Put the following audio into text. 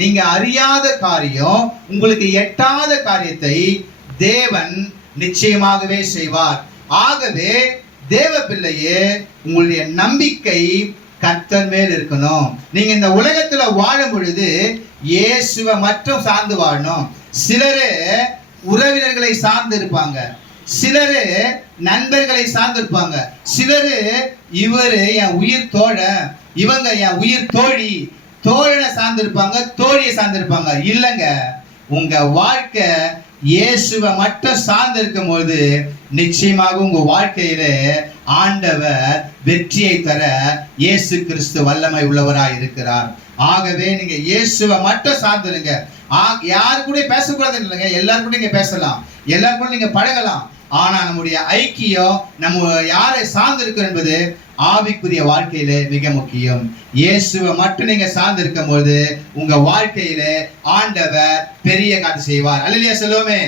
நீங்க அறியாத காரியம், உங்களுக்கு எட்டாத காரியத்தை தேவன் நிச்சயமாகவே செய்வார். ஆகவே தேவ பிள்ளையே, உங்களுடைய நம்பிக்கை கர்த்தர் மேல் இருக்கணும். நீங்க இந்த உலகத்துல வாழும் பொழுது இயேசுவை மட்டும் சார்ந்து வாழணும். சிலரு உறவினர்களை சார்ந்து இருப்பாங்க, சிலரு நண்பர்களை சார்ந்து இருப்பாங்க, சிலரு இவரு என் உயிர் தோழன், இவங்க என் உயிர் தோழி, தோழனை சார்ந்து இருப்பாங்க, தோழியை சார்ந்து இருப்பாங்க. இல்லைங்க, உங்க வாழ்க்கை இயேசுவை மட்டும் சார்ந்து இருக்கும் போது நிச்சயமாக உங்க வாழ்க்கையில ஆண்டவர் வெற்றியை தர இயேசு கிறிஸ்து வல்லமை உள்ளவராய் இருக்கிறார். ஆகவே நீங்க இயேசுவை மட்டும் சார்ந்துருங்க. யாரு கூட பேசக்கூடாது இல்லைங்க, எல்லாரும் கூட நீங்க பேசலாம், எல்லாரும் கூட நீங்க பழகலாம். ஆனா நம்முடைய ஐக்கியம் நம்ம யாரை சார்ந்து இருக்கு என்பது ஆவிக்குரிய வாழ்க்கையில மிக முக்கியம். இயேசுவை மட்டும் நீங்க சார்ந்து இருக்கும் போது உங்க வாழ்க்கையில ஆண்டவர் பெரிய காரியம் செய்வார். அல்லேலூயா சொல்லுவோமே.